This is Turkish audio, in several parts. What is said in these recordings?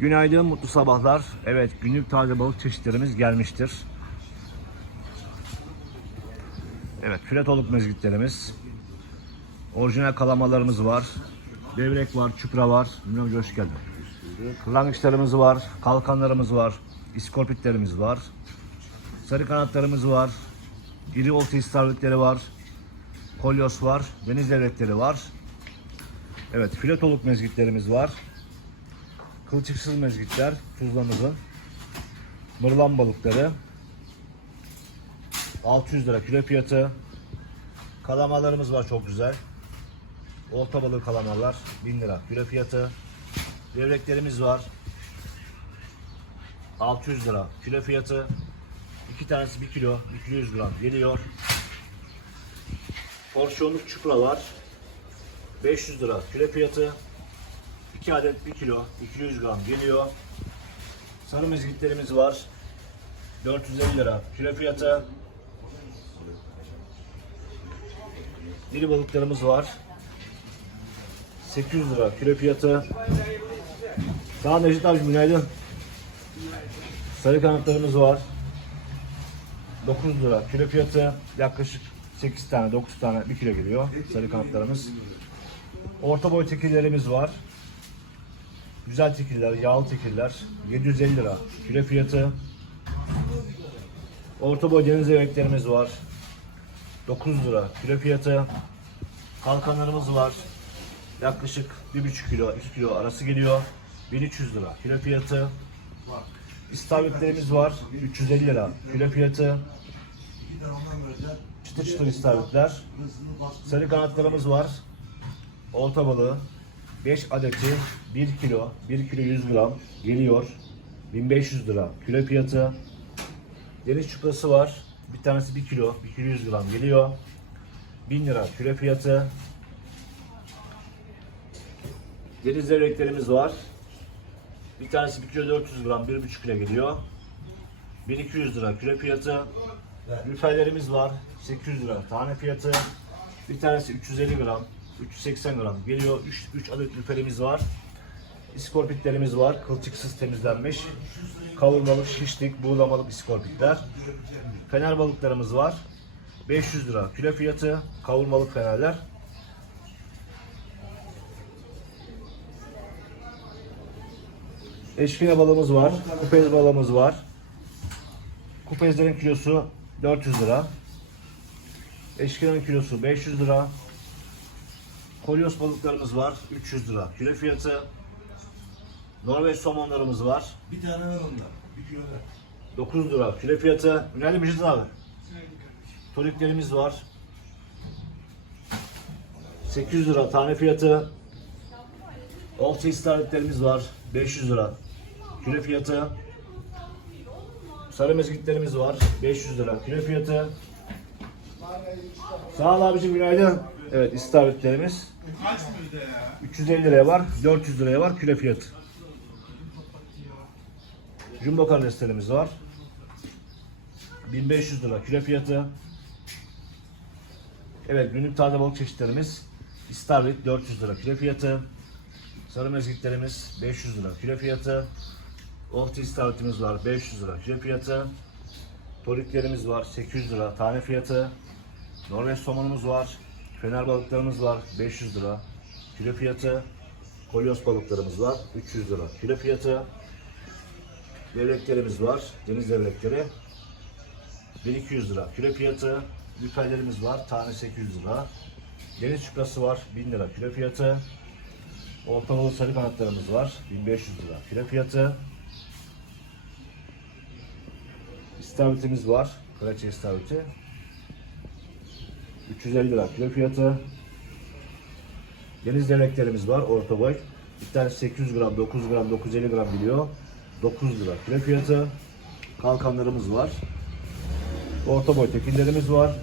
Günaydın, mutlu sabahlar. Evet, günlük taze balık çeşitlerimiz gelmiştir. Evet, filetoluk mezgitlerimiz. Orijinal kalamalarımız var. Devrek var, çupra var. Bilmiyorum hoş geldin. Kırlangıçlarımız var, kalkanlarımız var, iskorpitlerimiz var. Sarı kanatlarımız var. İri olta istavritleri var. Kolyos var, deniz devletleri var. Evet, filetoluk mezgitlerimiz var. Kılçıksız mezgitler, tuzlamızın. Mırlan balıkları. 600 lira kilo fiyatı. Kalamalarımız var çok güzel. Olta balığı kalamalar 1000 lira kilo fiyatı. Devreklerimiz var. 600 lira kilo fiyatı. İki tanesi 1 kilo, 1 kilo 100 gram geliyor. Porsiyonluk çupra var. 500 lira kilo fiyatı. 2 adet 1 kilo, 2 kilo 100 gram geliyor. Sarı mezgitlerimiz var. 450 lira kilo fiyatı. Diri balıklarımız var. 800 lira kilo fiyatı. Sağ Necdet abi günaydın. Sarı kanatlarımız var. 9 lira kilo fiyatı. Yaklaşık 8 tane 9 tane 1 kilo geliyor sarı kanatlarımız. Orta boy tekillerimiz var. Güzel tekiller, yağlı tekiller. 750 lira kilo fiyatı. Orta boy deniz yemeklerimiz var. 9 lira kilo fiyatı. Kalkanlarımız var. Yaklaşık 1,5 kilo, 2 kilo arası geliyor. 1300 lira kilo fiyatı. İstavritlerimiz var. 350 lira kilo fiyatı. Çıtır çıtır istavritler. Sarı kanatlarımız var. Olta balığı. 5 adeti 1 kilo, 1 kilo 100 gram geliyor. 1500 lira kilo fiyatı. Deniz çuprası var. Bir tanesi 1 kilo, 1 kilo 100 gram geliyor. 1000 lira kilo fiyatı. Deniz levreklerimiz var. Bir tanesi 1 kilo 400 gram, 1,5 kilo geliyor. 1200 lira kilo fiyatı. Lüferlerimiz var. 800 lira tane fiyatı. Bir tanesi 350 gram, 380 gram geliyor. 3, 3 adet lüferimiz var. İskorpitlerimiz var. Kılçıksız temizlenmiş. Kavurmalık, şişlik, buğulamalık iskorpitler. Fener balıklarımız var. 500 lira kilo fiyatı. Kavurmalık fenerler. Eşkine balığımız var. Kupez balığımız var. Kupezlerin kilosu 400 lira. Eşkinenin kilosu 500 lira. Kolyos balıklarımız var. 300 lira. Kilo fiyatı. Norveç somonlarımız var. Bir tane ver ondan. Bir kilo ver. 9 lira. Kilo fiyatı. Ünlü Müjdat abi. Toliklerimiz var. 800 lira tane fiyatı. Olta istavritlerimiz var. 500 lira. Kilo fiyatı. Sarı mezgitlerimiz var. 500 lira. Kilo fiyatı. Sağ ol abicim günaydın. Evet istavritlerimiz. Kaç bizde ya? 350 liraya var, 400 liraya var kilo fiyatı. Jumbo karideslerimiz var. 1500 lira kilo fiyatı. Evet günlük taze balık çeşitlerimiz. İstavrit 400 lira kilo fiyatı. Sarı mezgitlerimiz 500 lira kilo fiyatı. Olta istavritimiz var 500 lira kilo fiyatı. Toliklerimiz var 800 lira tane fiyatı. Norveç somonumuz var. Fener balıklarımız var 500 lira kilo fiyatı. Kolyos balıklarımız var 300 lira kilo fiyatı. Devreklerimiz var. Deniz devrekleri 1200 lira kilo fiyatı. Lüferlerimiz var. Tane 800 lira. Deniz çuprası var. 1000 lira kilo fiyatı. Orta balık sarı kanatlarımız var. 1500 lira kilo fiyatı. İstavritimiz var. Kraliçe istavriti. 350 lira kilo fiyatı. Deniz devreklerimiz var orta boy. Bir tane 800 gram, 900 gram, 950 gram gidiyor. 9 lira kilo fiyatı. Kalkanlarımız var. Orta boy tekillerimiz var.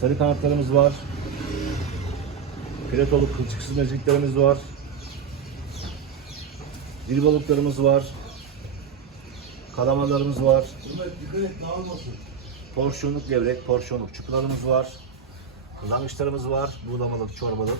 Sarı kanatlarımız var. Filetolu kılçıksız mezgitlerimiz var. Dil balıklarımız var. Kalamalarımız var. Ömer dikkat et dağılmasın. Porsiyonluk levrek, porsiyonluk çupralarımız var. Kızarmışlarımız var. Buğdamalık, çorbalık.